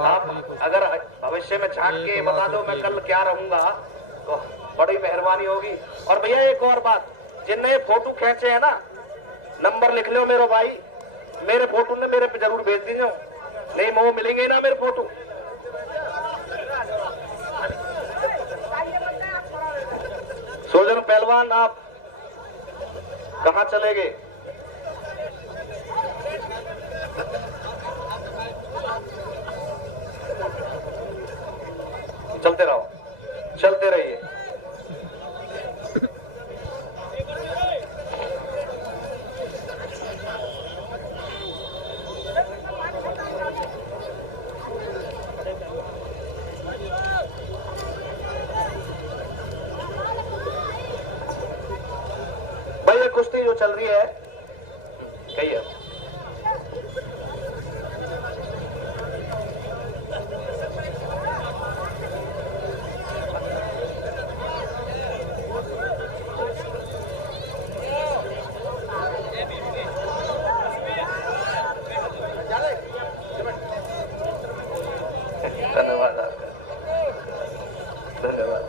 आप अगर भविष्य में झांक के बता दो मैं कल क्या रहूंगा तो बड़ी मेहरबानी होगी। और भैया एक और बात, जिनने फोटो खींचे है ना, नंबर लिख लो मेरे भाई, मेरे फोटो ने मेरे पे जरूर भेज दीजिए, नहीं वो मिलेंगे ना मेरे फोटो। सोजन पहलवान आप कहाँ चले गए? चलते रहो, चलते रहिए। भाई ये कुश्ती जो चल रही है कही है, धन्यवाद आपका, धन्यवाद।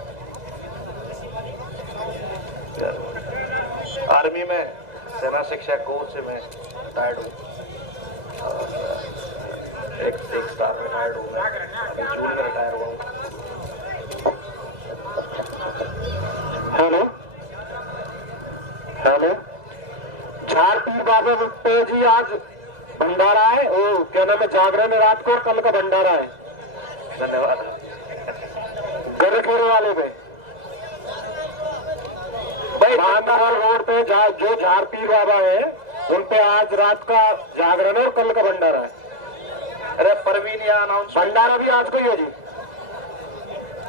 आर्मी में सेना शिक्षा कोर्स से मैं रिटायर्ड हूँ, एक स्टार रिटायर्ड हूँ मैं, अभी जून में रिटायर हुआ हूँ। हेलो हेलो, झारपीर बाबा पे जी आज भंडारा है, ओ क्या नाम है, जागरण है रात को और कल का भंडारा है। धन्यवाद। गरखेड़े वाले पे भाई रोड पे जो झारपीर बाबा है उन पे आज रात का जागरण है और कल का भंडारा है। अरे परवीन यह अनाउंस भंडारा भी आज को ही है जी,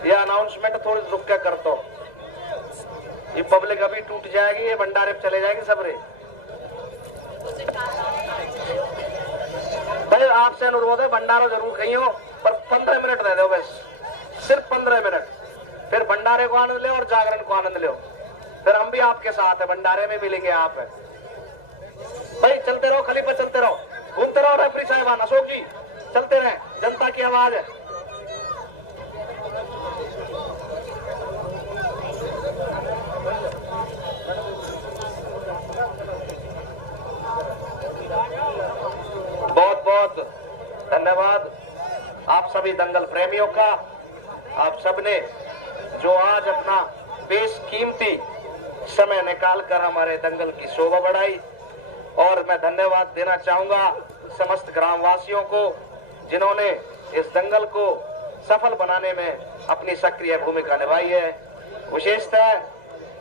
यह अनाउंसमेंट थोड़ी रुक के कर दो, ये पब्लिक अभी टूट जाएगी, ये भंडारे पे चले जाएगी सब रे। भाई आपसे अनुरोध है भंडारा जरूर कहीं हो पर 15 मिनट रह दो बस, सिर्फ 15 मिनट, फिर भंडारे को आनंद ले और जागरण को आनंद लो, फिर हम भी आपके साथ है, भंडारे में मिलेंगे आप है। भाई चलते रहो, खलीफा चलते रहो, घूमते रहो, रेफरी साहिबान अशोक जी चलते रहे, जनता की आवाज है। बहुत बहुत धन्यवाद आप सभी दंगल प्रेमियों का, आप सबने जो आज अपना बेशकीमती समय निकालकर हमारे दंगल की शोभा बढ़ाई। और मैं धन्यवाद देना चाहूंगा समस्त ग्रामवासियों को जिन्होंने इस दंगल को सफल बनाने में अपनी सक्रिय भूमिका निभाई है। विशेषतः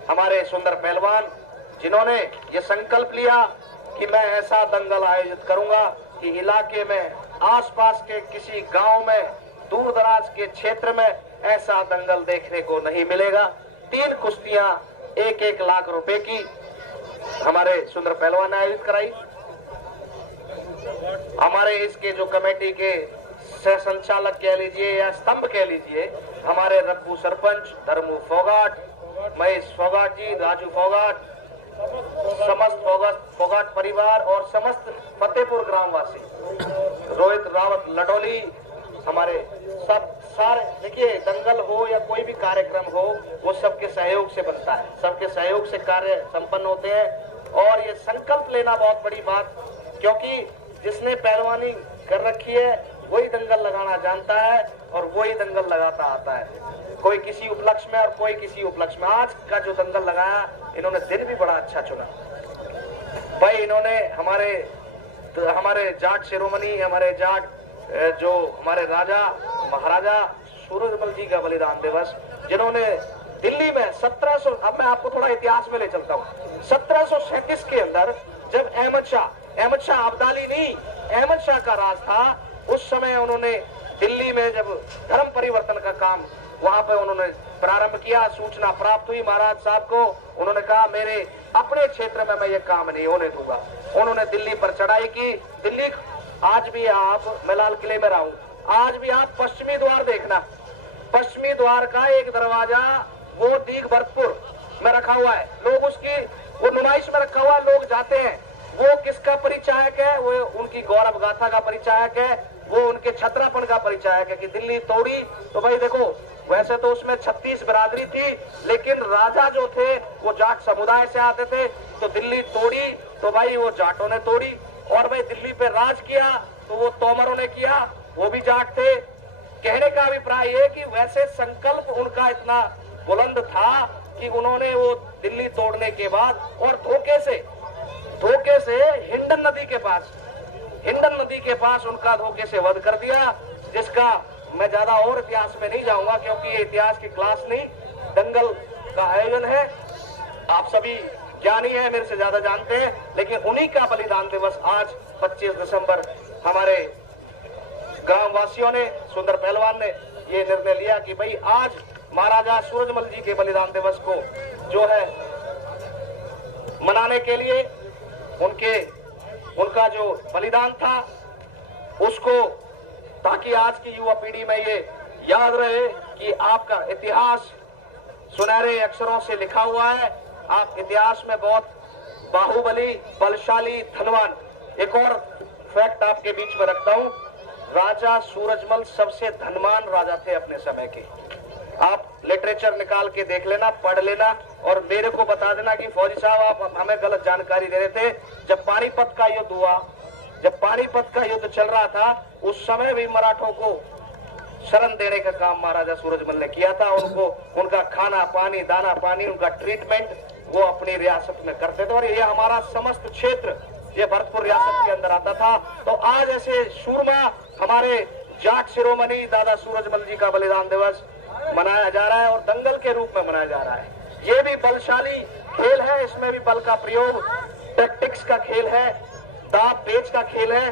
हमारे सुंदर पहलवान जिन्होंने ये संकल्प लिया कि मैं ऐसा दंगल आयोजित करूंगा कि इलाके में, आसपास के किसी गांव में, दूर दराज के क्षेत्र में ऐसा दंगल देखने को नहीं मिलेगा। 3 कुश्तियां 1-1 लाख रुपए की हमारे सुंदर पहलवान ने आयोजित कराई। हमारे इसके जो कमेटी के सह संचालक कह लीजिए या स्तंभ कह लीजिए, हमारे रब्बू सरपंच, धर्मू फोगाट, महेश फोगाट जी, राजू फोगाट, समस्त फोगाट परिवार और समस्त फतेहपुर ग्रामवासी, रोहित रावत लडोली, हमारे सब सारे, देखिए दंगल हो या कोई भी कार्यक्रम हो वो सबके सहयोग से बनता है, सबके सहयोग से कार्य संपन्न होते हैं। और ये संकल्प लेना बहुत बड़ी बात, क्योंकि जिसने पहलवानी कर रखी है वही दंगल लगाना जानता है और वही दंगल लगाता आता है, कोई किसी उपलक्ष्य में और कोई किसी उपलक्ष्य में। आज का जो दंगल लगाया इन्होंने दिन भी बड़ा अच्छा चुना भाई, इन्होंने हमारे जाट शिरोमणि, हमारे जाट जो हमारे राजा महाराजा सूरजमल जी का बलिदान दिवस, जिन्होंने दिल्ली में 1700, अब मैं आपको थोड़ा इतिहास में ले चलता हूँ, 1737 के अंदर जब अहमद शाह अब्दाली नहीं, अहमद शाह का राज था, उस समय उन्होंने दिल्ली में जब धर्म परिवर्तन का काम वहां पे उन्होंने प्रारंभ किया, सूचना प्राप्त हुई महाराज साहब को, उन्होंने कहा मेरे अपने क्षेत्र में मैं ये काम नहीं होने दूंगा। उन्होंने दिल्ली पर चढ़ाई की। दिल्ली आज भी आप, मैं लाल किले में रहा हूं, आज भी आप पश्चिमी द्वार देखना, पश्चिमी द्वार का एक दरवाजा वो दीघ भरतपुर में रखा हुआ है, लोग उसकी वो नुमाइश में रखा हुआ है, लोग जाते हैं। वो किसका परिचायक है? वो उनकी गौरव गाथा का परिचायक है। वो उनके छतरापन का परिचय है। क्योंकि दिल्ली तोड़ी तो भाई देखो, वैसे तो उसमें 36 बिरादरी थी, लेकिन राजा जो थे वो जाट समुदाय से आते थे। तो दिल्ली तोड़ी तो भाई वो जाटों ने तोड़ी, और भाई दिल्ली पे राज किया तो वो तोमरों ने किया, वो भी जाट थे। कहने का अभिप्राय है कि वैसे संकल्प उनका इतना बुलंद था कि उन्होंने वो दिल्ली तोड़ने के बाद और धोखे से हिंडन नदी के पास उनका धोखे से वध कर दिया, जिसका मैं ज्यादा और इतिहास में नहीं जाऊंगा क्योंकि ये इतिहास की क्लास नहीं, दंगल का आयोजन है। आप सभी ज्ञानी हैं, मेरे से ज्यादा जानते हैं, लेकिन उन्हीं का बलिदान दिवस आज 25 दिसंबर हमारे ग्रामवासियों ने, सुंदर पहलवान ने ये निर्णय लिया कि भाई आज महाराजा सूरजमल जी के बलिदान दिवस को जो है मनाने के लिए उनका जो बलिदान था उसको, ताकि आज की युवा पीढ़ी में ये याद रहे कि आपका इतिहास सुनहरे अक्षरों से लिखा हुआ है। आप इतिहास में बहुत बाहुबली, बलशाली, धनवान। एक और फैक्ट आपके बीच में रखता हूं, राजा सूरजमल सबसे धनवान राजा थे अपने समय के। आप लिटरेचर निकाल के देख लेना, पढ़ लेना, और मेरे को बता देना कि फौजी साहब आप हमें गलत जानकारी दे रहे थे। जब पानीपत का युद्ध हुआ, जब पानीपत का युद्ध चल रहा था, उस समय भी मराठों को शरण देने का काम महाराजा सूरजमल ने किया था। उनका खाना पानी, दाना पानी, उनका ट्रीटमेंट वो अपनी रियासत में करते थे, और ये हमारा समस्त क्षेत्र ये भरतपुर रियासत के अंदर आता था। तो आज ऐसे सूरमा हमारे जाट शिरोमणि दादा सूरजमल जी का बलिदान दिवस मनाया जा रहा है और दंगल के रूप में मनाया जा रहा है। ये भी बलशाली खेल है, इसमें भी बल का प्रयोग, टैक्टिक्स का खेल है, दाव पेच का खेल है।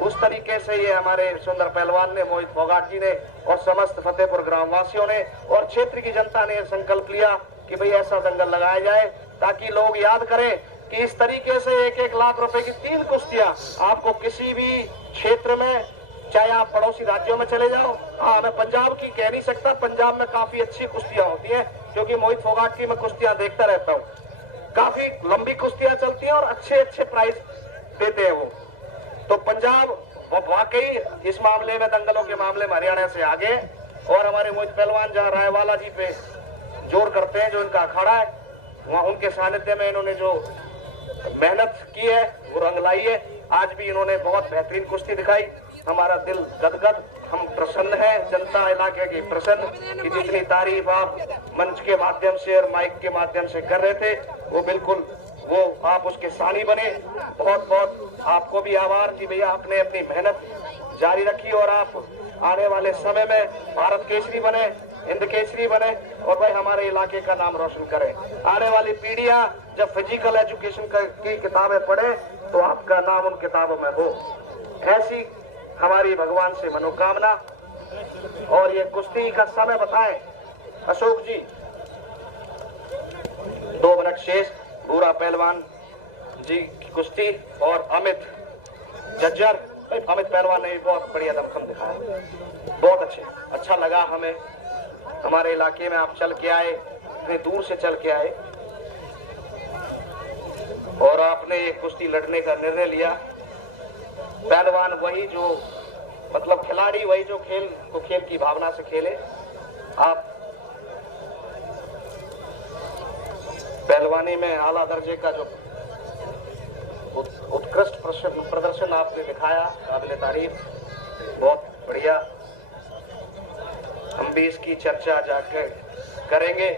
उस तरीके से ये हमारे सुंदर पहलवान ने, मोहित फोगाट जी ने और समस्त फतेहपुर ग्रामवासियों ने और क्षेत्र की जनता ने संकल्प लिया कि भाई ऐसा दंगल लगाया जाए ताकि लोग याद करें कि इस तरीके से 1-1 लाख रुपए की 3 कुश्तियां आपको किसी भी क्षेत्र में, चाहे आप पड़ोसी राज्यों में चले जाओ। हाँ, मैं पंजाब की कह नहीं सकता, पंजाब में काफी अच्छी कुश्तियां होती हैं क्योंकि मोहित फोगाट की मैं कुश्तियां देखता रहता हूँ। काफी लंबी कुश्तियां चलती हैं और अच्छे प्राइज देते हैं वो। तो पंजाब वाकई इस मामले में, दंगलों के मामले में हरियाणा से आगे। और हमारे मोहित पहलवान जहाँ रायवाला जी पे जोर करते हैं, जो इनका अखाड़ा है, वहाँ उनके सानिध्य में इन्होंने जो मेहनत की है वो रंग लाई है। आज भी इन्होंने बहुत बेहतरीन कुश्ती दिखाई। हमारा दिल गदगद, हम प्रसन्न हैं, जनता इलाके की प्रसन्न कि जितनी तारीफ आप मंच के माध्यम से और माइक के माध्यम से कर रहे थे, वो बिल्कुल वो आप उसके सानी बने। बहुत बहुत आपको भी आभार कि भैया आपने अपनी मेहनत जारी रखी और आप आने वाले समय में भारत केसरी बने, हिंद केसरी बने और भाई हमारे इलाके का नाम रोशन करें। आने वाली पीढ़ियां जब फिजिकल एजुकेशन की किताबें पढ़े तो आपका नाम उन किताबों में हो, ऐसी हमारी भगवान से मनोकामना। और ये कुश्ती का समय बताएं अशोक जी। 2 मिनट शेष भूरा पहलवान जी की कुश्ती और अमित जज्जर। अमित पहलवान ने बहुत बढ़िया दमखम दिखाया, बहुत अच्छा लगा हमें। हमारे इलाके में आप चल के आए, इतनी दूर से चल के आए और आपने ये कुश्ती लड़ने का निर्णय लिया। पहलवान वही जो, मतलब खिलाड़ी वही जो खेल को खेल की भावना से खेले। आप पहलवानी में आला दर्जे का जो उत्कृष्ट प्रदर्शन आपने दिखाया, काबिले तारीफ, बहुत बढ़िया। हम भी इसकी चर्चा जाकर करेंगे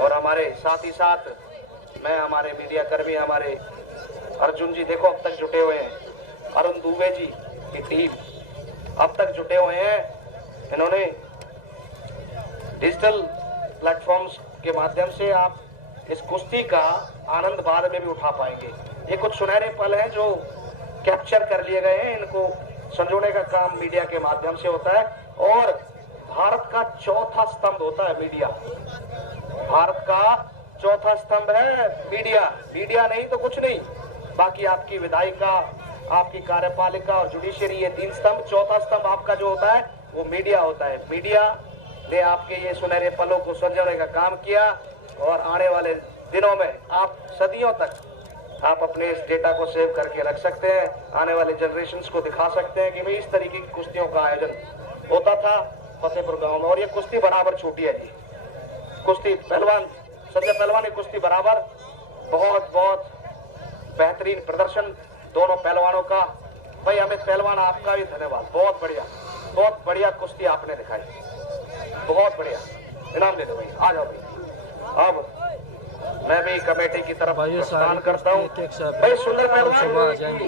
और हमारे साथ ही साथ मैं, हमारे मीडिया कर्मी, हमारे अर्जुन जी देखो अब तक जुटे हुए हैं, अरुण दुबे जी की टीम अब तक जुटे हुए हैं। इन्होंने डिजिटल प्लेटफॉर्म्स के माध्यम से आप इस कुश्ती का आनंद बाद में भी उठा पाएंगे। ये कुछ सुनहरे पल हैं जो कैप्चर कर लिए गए हैं, इनको संजोने का काम मीडिया के माध्यम से होता है। और भारत का चौथा स्तंभ होता है मीडिया, भारत का चौथा स्तंभ है मीडिया। मीडिया नहीं तो कुछ नहीं, बाकी आपकी विधायिका, आपकी कार्यपालिका और जुडिशरी, ये 3 स्तंभ। चौथा स्तंभ आपका जो होता है वो मीडिया होता है। मीडिया ने आपके ये सुनहरे पलों को संजोने का काम किया और आने वाले दिनों में आप सदियों तक आप अपने इस डेटा को सेव करके रख सकते हैं, आने वाले जनरेशन्स को दिखा सकते हैं कि भाई इस तरीके की कुश्तियों का आयोजन होता था फतेहपुर गांव में। और ये कुश्ती बराबर छूटी है जी, कुश्ती पहलवान संजय पहलवान की कुश्ती बराबर। बहुत बहुत बेहतरीन प्रदर्शन दोनों पहलवानों का। भाई अमित पहलवान आपका भी धन्यवाद, बहुत बढ़िया कुश्ती आपने दिखाई, बहुत बढ़िया। इनाम दे दो भाई, आ जाओ भाई। अब मैं भी कमेटी की तरफ प्रस्थान करता हूँ। भाई सुंदर पहलवान